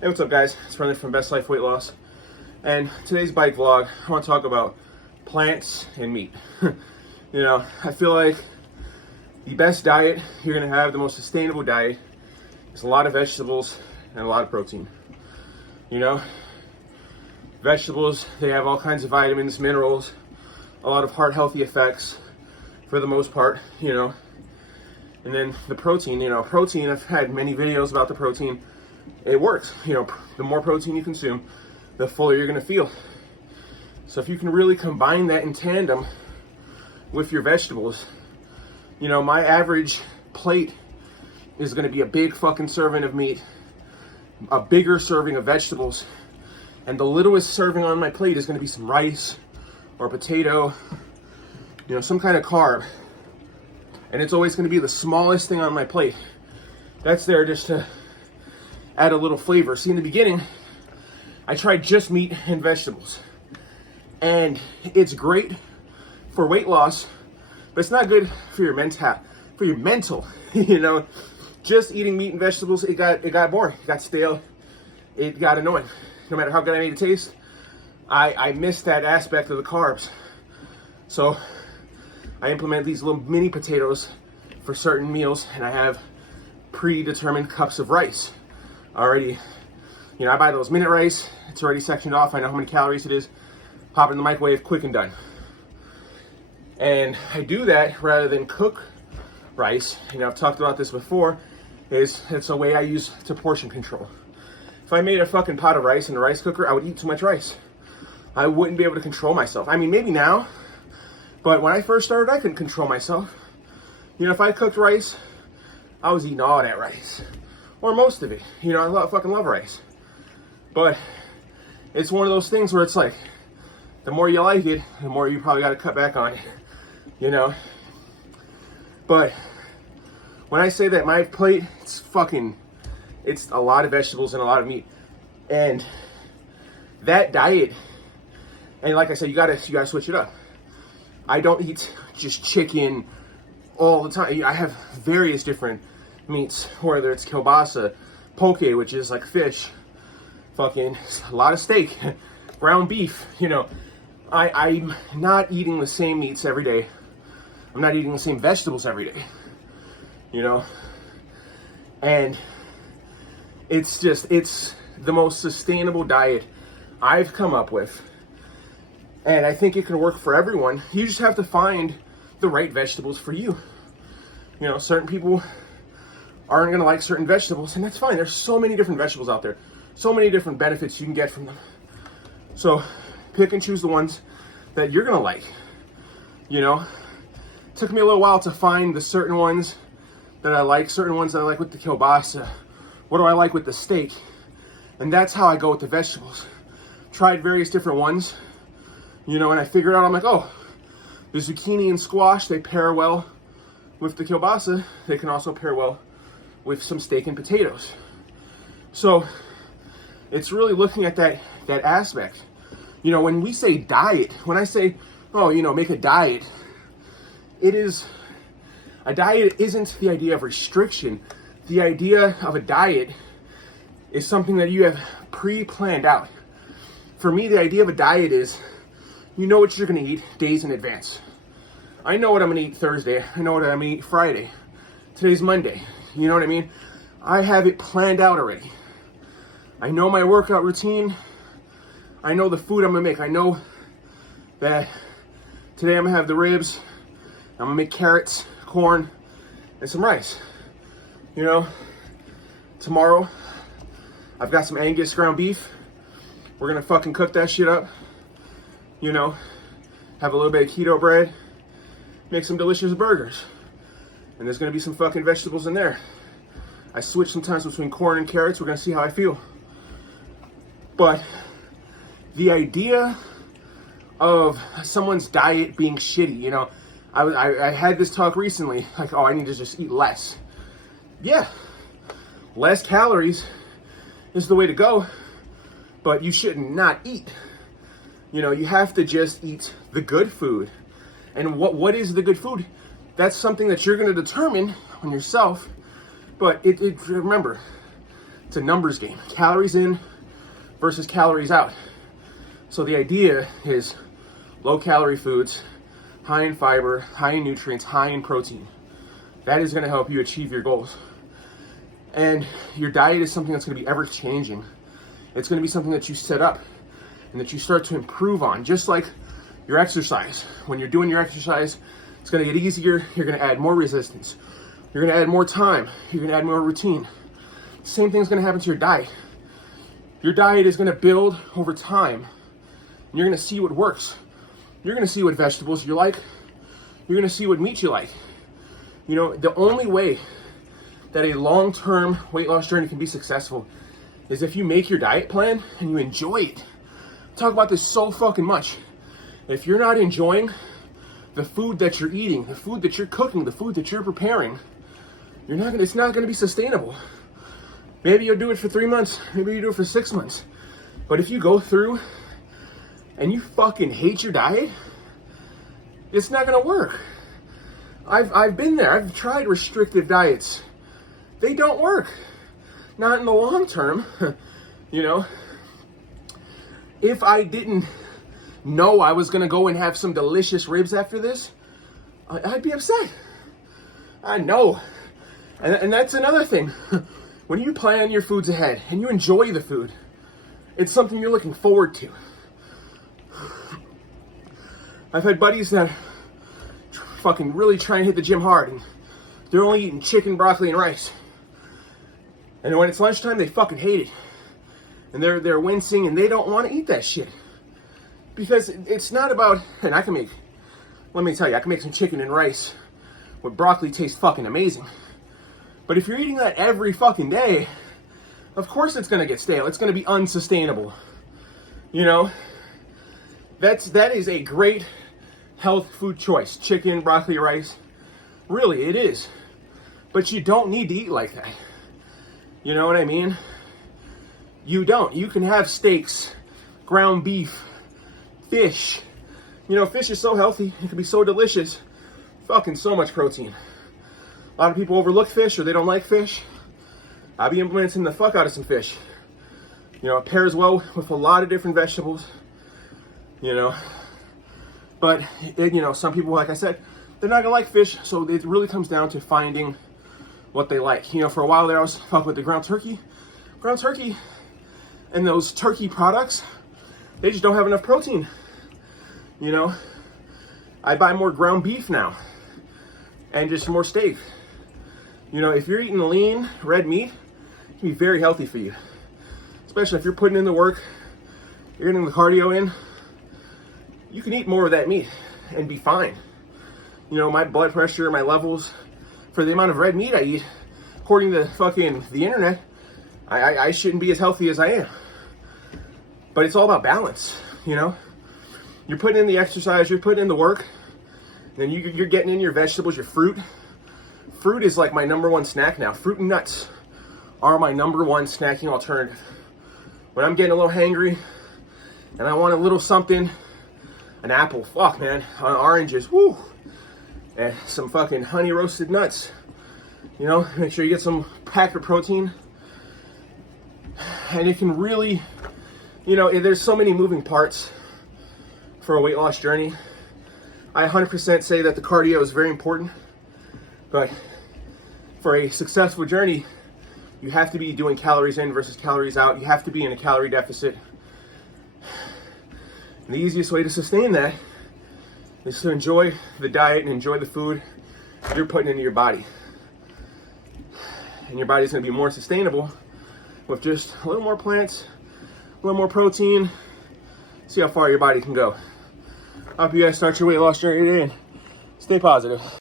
Hey, what's up, guys? It's Brendan from Best Life Weight Loss. And today's bike vlog, I want to talk about plants and meat. I feel like the best diet you're going to have, the most sustainable diet, is a lot of vegetables and a lot of protein. Vegetables, they have all kinds of vitamins, minerals, a lot of heart healthy effects for the most part, And then the protein, protein, I've had many videos about the protein. It works. The more protein you consume, the fuller you're going to feel. So if you can really combine that in tandem with your vegetables, my average plate is going to be a big fucking serving of meat, a bigger serving of vegetables, and the littlest serving on my plate is going to be some rice or potato, some kind of carb. And it's always going to be the smallest thing on my plate. That's there just to add a little flavor. See, in the beginning, I tried just meat and vegetables. And it's great for weight loss, but it's not good for your mental. Just eating meat and vegetables, it got boring, it got stale, it got annoying. No matter how good I made it taste, I missed that aspect of the carbs. So I implement these little mini potatoes for certain meals, and I have predetermined cups of rice already. I buy those minute rice. It's already sectioned off. I know how many calories it is. Pop it in the microwave, quick and done. And I do that rather than cook rice. I've talked about this before. It's a way I use to portion control. If I made a fucking pot of rice in a rice cooker, I would eat too much rice. I wouldn't be able to control myself. I mean, maybe now, but when I first started, I couldn't control myself. If I cooked rice, I was eating all that rice. Or most of it. I fucking love rice. But it's one of those things where it's like, the more you like it, the more you probably got to cut back on it. But when I say that my plate, it's a lot of vegetables and a lot of meat. And that diet, and like I said, you gotta switch it up. I don't eat just chicken all the time. I have various different meats, whether it's kielbasa, poke, which is like fish, fucking a lot of steak, ground beef. I'm not eating the same meats every day. I'm not eating the same vegetables every day. And it's the most sustainable diet I've come up with. And I think it can work for everyone. You just have to find the right vegetables for you. Certain people aren't going to like certain vegetables, and that's fine. There's so many different vegetables out there. So many different benefits you can get from them. So pick and choose the ones that you're going to like. It took me a little while to find the certain ones that I like, certain ones that I like with the kielbasa. What do I like with the steak? And that's how I go with the vegetables. Tried various different ones, and I figured out, I'm like, oh, the zucchini and squash, they pair well with the kielbasa. They can also pair well with some steak and potatoes. So it's really looking at that aspect. When we say diet, when I say, make a diet, a diet isn't the idea of restriction. The idea of a diet is something that you have pre-planned out. For me, the idea of a diet is, what you're going to eat days in advance. I know what I'm going to eat Thursday. I know what I'm going to eat Friday. Today's Monday. You know what I mean? I have it planned out already. I know my workout routine. I know the food I'm going to make. I know that today I'm going to have the ribs. I'm going to make carrots, corn, and some rice. Tomorrow, I've got some Angus ground beef. We're going to fucking cook that shit up. Have a little bit of keto bread. Make some delicious burgers. And there's going to be some fucking vegetables in there. I switch sometimes between corn and carrots. We're going to see how I feel. But the idea of someone's diet being shitty, I had this talk recently, like, I need to just eat less. Yeah, less calories is the way to go, but you should not eat. You have to just eat the good food. And what is the good food? That's something that you're going to determine on yourself. But remember, It's a numbers game. Calories in versus calories out. So the idea is low calorie foods, high in fiber, high in nutrients, high in protein. That is going to help you achieve your goals. And your diet is something that's going to be ever changing. It's going to be something that you set up and that you start to improve on, just like your exercise. When you're doing your exercise, it's going to get easier. You're going to add more resistance. You're going to add more time. You're going to add more routine. Same thing's going to happen to your diet. Your diet is going to build over time. And you're going to see what works. You're going to see what vegetables you like. You're going to see what meat you like. You know, the only way that a long-term weight loss journey can be successful is if you make your diet plan and you enjoy it. I talk about this so fucking much. If you're not enjoying the food that you're eating, the food that you're cooking, the food that you're preparing, it's not gonna be sustainable. Maybe you'll do it for 3 months, maybe you do it for 6 months. But if you go through and you fucking hate your diet, it's not gonna work. I've been there. I've tried restrictive diets. They don't work. Not in the long term. You know, if I didn't know I was gonna go and have some delicious ribs after this, I'd be upset. I know. And that's another thing. When you plan your foods ahead and you enjoy the food, it's something you're looking forward to. I've had buddies that fucking really try and hit the gym hard, and they're only eating chicken, broccoli, and rice. And when it's lunchtime, they fucking hate it. And they're wincing, and they don't want to eat that shit. Because it's not about, and let me tell you, I can make some chicken and rice with broccoli tastes fucking amazing. But if you're eating that every fucking day, of course it's gonna get stale. It's gonna be unsustainable. You know? That is a great health food choice. Chicken, broccoli, rice. Really, it is. But you don't need to eat like that. You know what I mean? You don't. You can have steaks, ground beef, fish. You know, fish is so healthy. It can be so delicious. Fucking so much protein. A lot of people overlook fish or they don't like fish. I'll be implementing the fuck out of some fish. You know, it pairs well with a lot of different vegetables. You know, but you know, some people, like I said, they're not gonna like fish, so it really comes down to finding what they like. You know, for a while there, I was fucking with the ground turkey, and those turkey products, they just don't have enough protein. You know, I buy more ground beef now, and just more steak. You know, if you're eating lean red meat, it can be very healthy for you, especially if you're putting in the work, you're getting the cardio in. You can eat more of that meat and be fine. You know, my blood pressure, my levels, for the amount of red meat I eat, according to fucking the internet, I shouldn't be as healthy as I am. But it's all about balance, you know? You're putting in the exercise, you're putting in the work, then you're getting in your vegetables, your fruit. Fruit is like my number one snack now. Fruit and nuts are my number one snacking alternative. When I'm getting a little hangry and I want a little something, an apple, fuck man, oranges, woo, and some fucking honey roasted nuts. You know, make sure you get some packed with protein. And it can really, you know, there's so many moving parts for a weight loss journey. I 100% say that the cardio is very important, but for a successful journey, you have to be doing calories in versus calories out. You have to be in a calorie deficit. And the easiest way to sustain that is to enjoy the diet and enjoy the food you're putting into your body. And your body's gonna be more sustainable with just a little more plants, a little more protein. See how far your body can go. I hope you guys start your weight loss journey today and stay positive.